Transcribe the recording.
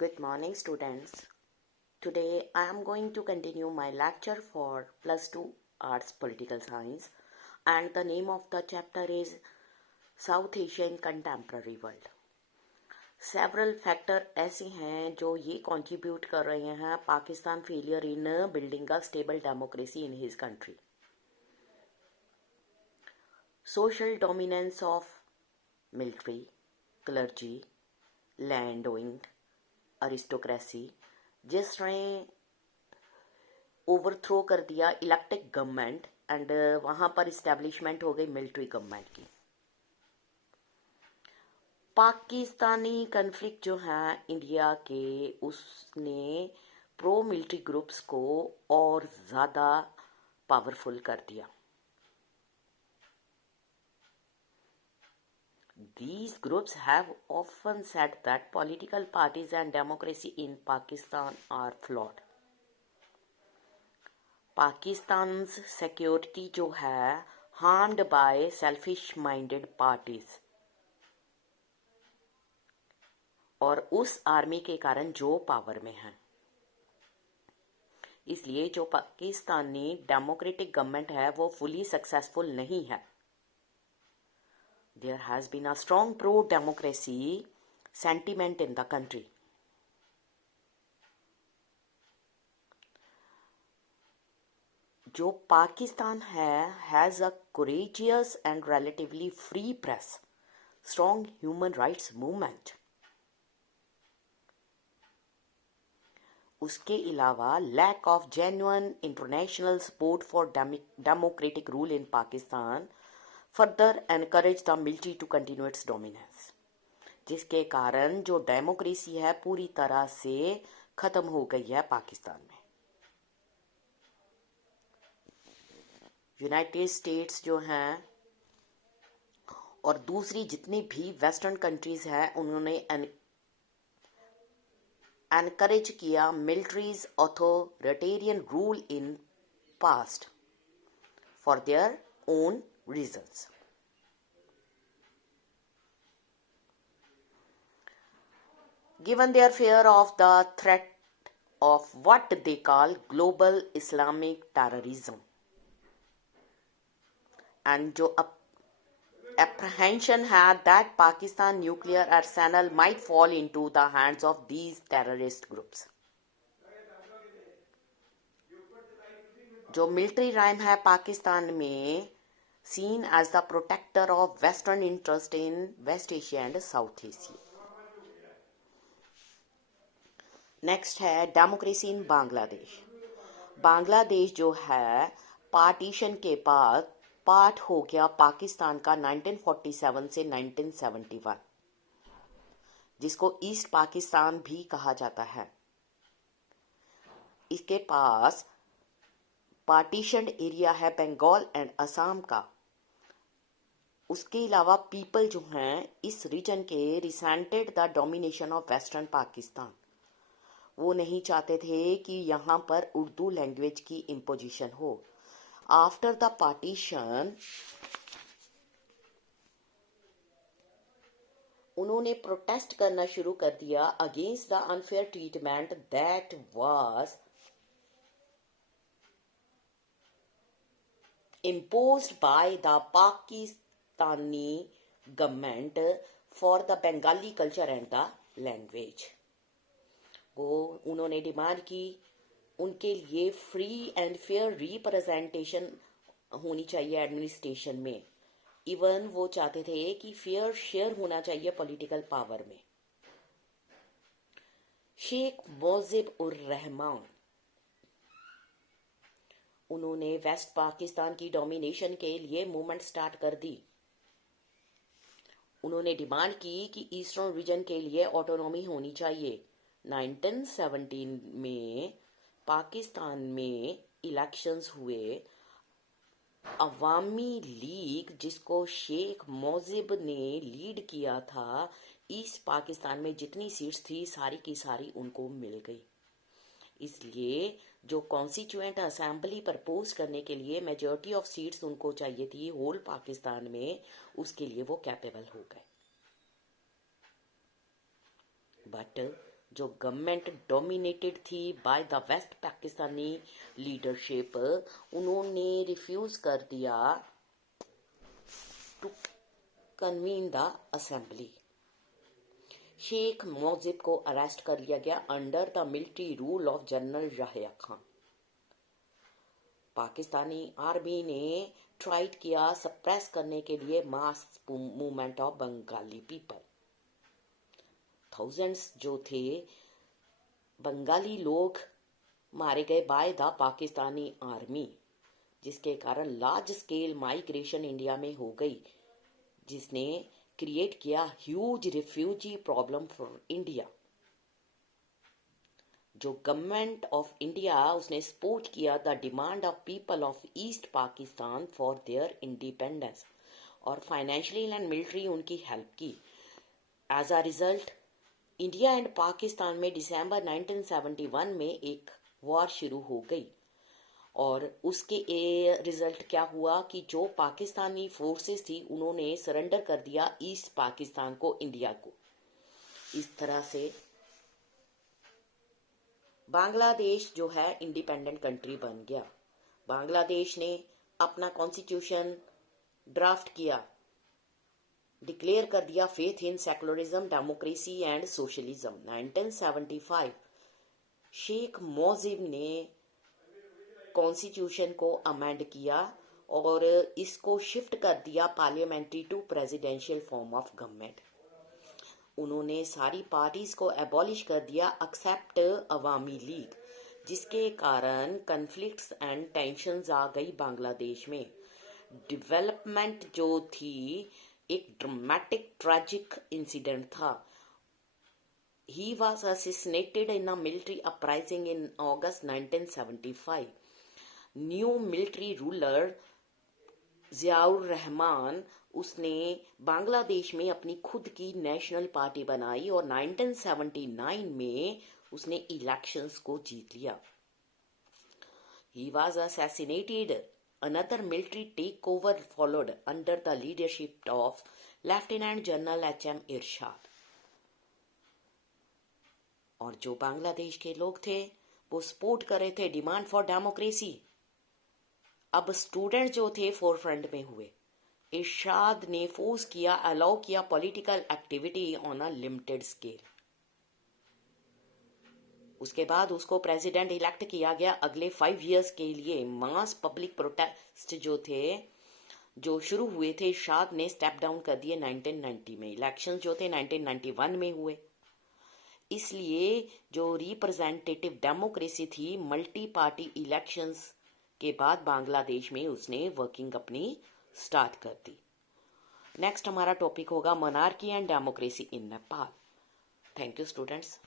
Good morning, students. Today I am going to continue my lecture for Plus 2 Arts Political Science, and the name of the chapter is South Asian Contemporary World. Several factor ऐसे हैं जो ये contribute कर रहे हैं Pakistan failure in building a stable democracy in his country. Social dominance of military, clergy, land owning, aristocracy, जिसने overthrow कर दिया इलेक्टेड गवर्नमेंट एंड वहां पर इस्टेब्लिशमेंट हो गई मिलिट्री गवर्नमेंट की. पाकिस्तानी कन्फ्लिक्ट जो है इंडिया के, उसने प्रो मिलिट्री ग्रुप्स को और ज़्यादा पावरफुल कर दिया. These groups have often said that political parties and democracy in Pakistan are flawed. Pakistan's security जो है harmed by selfish-minded parties और उस आर्मी के कारण जो पावर में है. इसलिए जो पाकिस्तानी डेमोक्रेटिक गवर्नमेंट है वो फुली सक्सेसफुल नहीं है. There has been a strong pro-democracy sentiment in the country. जो पाकिस्तान है has a courageous and relatively free press, strong human rights movement. उसके अलावा lack of genuine international support for democratic rule in Pakistan further encourage the military to continue its dominance. जिसके कारण जो democracy है पूरी तरह से खत्म हो गई है पाकिस्तान में. यूनाइटेड स्टेट्स जो हैं और दूसरी जितनी भी वेस्टर्न कंट्रीज हैं उन्होंने एनकरेज किया militaries authoritarian rule in past for their own reasons. Given their fear of the threat of what they call global Islamic terrorism and जो apprehension had that Pakistan nuclear arsenal might fall into the hands of these terrorist groups. जो military rhyme है पाकिस्तान में seen as the protector of western interest in West Asia and South Asia. Next है democracy in Bangladesh. Bangladesh जो है partition के बाद part हो गया पाकिस्तान का 1947 से 1971, जिसको ईस्ट पाकिस्तान भी कहा जाता है. इसके पास पार्टीशन एरिया है बंगाल एंड असम का. उसके अलावा पीपल जो हैं इस रीजन के resented the domination of western Pakistan. वो नहीं चाहते थे कि यहाँ पर उर्दू लैंग्वेज की इम्पोजिशन हो. आफ्टर द पार्टीशन उन्होंने प्रोटेस्ट करना शुरू कर दिया against the unfair treatment that was imposed by the Pakistani government for the Bengali culture and the language. वो उन्होंने डिमांड की उनके लिए फ्री एंड फेयर रिप्रेजेंटेशन होनी चाहिए एडमिनिस्ट्रेशन में. इवन वो चाहते थे कि फेयर शेयर होना चाहिए पॉलिटिकल पावर में. शेख मुजीब उर रहमान उन्होंने वेस्ट पाकिस्तान की डोमिनेशन के लिए मूवमेंट स्टार्ट कर दी. उन्होंने डिमांड की कि ईस्टर्न रीजन के लिए ऑटोनॉमी होनी चाहिए. 1917 में पाकिस्तान में इलेक्शंस हुए. अवामी लीग जिसको शेख मुजीब ने लीड किया था, ईस्ट पाकिस्तान में जितनी सीट्स थी सारी की सारी उनको मिल गई. इसलिए जो कॉन्स्टिट्यूएंट असेंबली प्रपोज करने के लिए मेजॉरिटी ऑफ सीट्स उनको चाहिए थी होल पाकिस्तान में, उसके लिए वो कैपेबल हो गए. बट जो गवर्नमेंट डोमिनेटेड थी by the west Pakistani leadership, उन्होंने रिफ्यूज कर दिया to convene the assembly. Sheikh Mujib को अरेस्ट कर लिया गया under the military rule of general Yahya Khan. Pakistani army ने ट्राइड किया सप्रेस करने के लिए mass movement of Bengali people. Thousands जो थे बंगाली लोग मारे गए बाय द पाकिस्तानी आर्मी, जिसके कारण लार्ज स्केल माइग्रेशन इंडिया में हो गई, जिसने क्रिएट किया huge refugee problem for India. जो गवर्नमेंट ऑफ इंडिया उसने सपोर्ट किया the demand of people of east Pakistan for their independence, और फाइनेंशियली एंड मिलिट्री उनकी हेल्प की। As a result India and Pakistan में दिसंबर 1971 में एक वॉर शुरू हो गई, और उसके रिजल्ट क्या हुआ कि जो पाकिस्तानी फोर्सेस थी उन्होंने सरेंडर कर दिया ईस्ट पाकिस्तान को इंडिया को। इस तरह से बांग्लादेश जो है इंडिपेंडेंट कंट्री बन गया। बांग्लादेश ने अपना कॉन्स्टिट्यूशन ड्राफ्ट किया, डिक्लेयर कर दिया faith in secularism, democracy and socialism. 1975 Sheikh Mujib ने कॉन्स्टिट्यूशन को अमेंड किया और इसको शिफ्ट कर दिया parliamentary to presidential form of government. उन्होंने सारी पार्टीज को एबॉलिश कर दिया एक्सेप्ट अवामी लीग, जिसके कारण कन्फ्लिक्ट्स एंड टेंशंस आ गई बांग्लादेश में। डेवलपमेंट जो थी एक ड्रामेटिक ट्रेजिक इंसिडेंट था। He was assassinated in a military uprising in August 1975. New military ruler Ziaur Rahman उसने बांग्लादेश में अपनी खुद की नेशनल पार्टी बनाई और 1979 में उसने इलेक्शंस को जीत लिया। He was assassinated. Another military takeover followed under the leadership of Lieutenant General H.M. इरशाद। और जो बांग्लादेश के लोग थे वो सपोर्ट कर रहे थे डिमांड फॉर डेमोक्रेसी। अब स्टूडेंट जो थे फोरफ्रंट में हुए। इरशाद ने फोर्स किया, अलाउ किया political activity on a limited scale. उसके बाद उसको प्रेसिडेंट इलेक्ट किया गया अगले 5 इयर्स के लिए। मास पब्लिक प्रोटेस्ट जो थे जो शुरू हुए थे, इरशाद ने स्टेप डाउन कर दिए 1990 में। इलेक्शन जो थे 1991 में हुए। इसलिए जो रिप्रेजेंटेटिव डेमोक्रेसी थी मल्टी पार्टी इलेक्शंस के बाद बांग्लादेश में उसने वर्किंग अपनी स्टार्ट कर दी। नेक्स्ट हमारा टॉपिक होगा monarchy and democracy in Nepal. Thank you students.